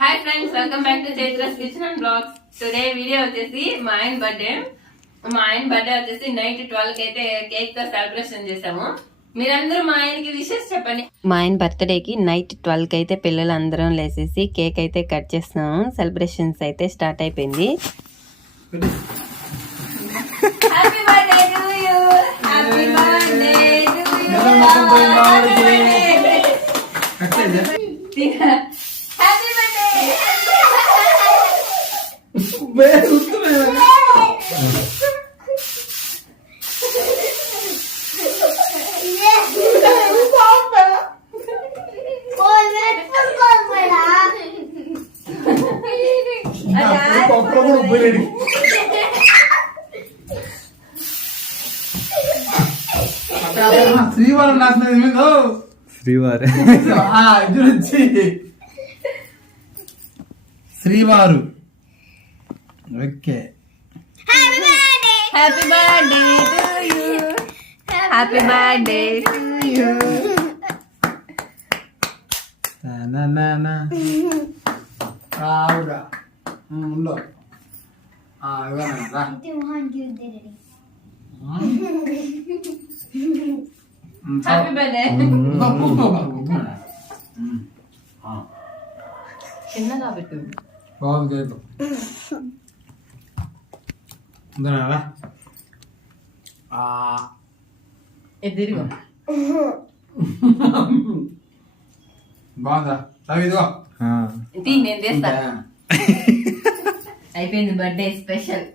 Hi friends, welcome back to Chaitra's kitchen and blogs. Today video వచ్చేసి మా ఆయన birthday వచ్చేసి నైట్ 12 కి అయితే కేక్ తో సెలబ్రేషన్ చేసాము. మీరందరూ మా ఆయనకి విషెస్ చెప్పండి. మా ఆయన బర్త్డేకి నైట్ 12 కి అయితే పిల్లలందరం లేసేసి కేక్ అయితే కట్ చేస్తున్నాము. సెలబ్రేషన్స్ అయితే స్టార్ట్ అయిపోయింది. Happy birthday to you, happy birthday to you, happy birthday. శ్రీవారం రాసినది మీరు శ్రీవారే శ్రీవారు. Okay, happy birthday to you, happy birthday to you. రావుగా ఉండో హ్యాపీ బర్త్డే. చిన్నగా పెట్టు. బాగుంది కేకు. ఉందనా ఎదురుగా బాగుందా? ఇదిగో నేను తీస్తా. అయిపోయింది బర్త్డే స్పెషల్.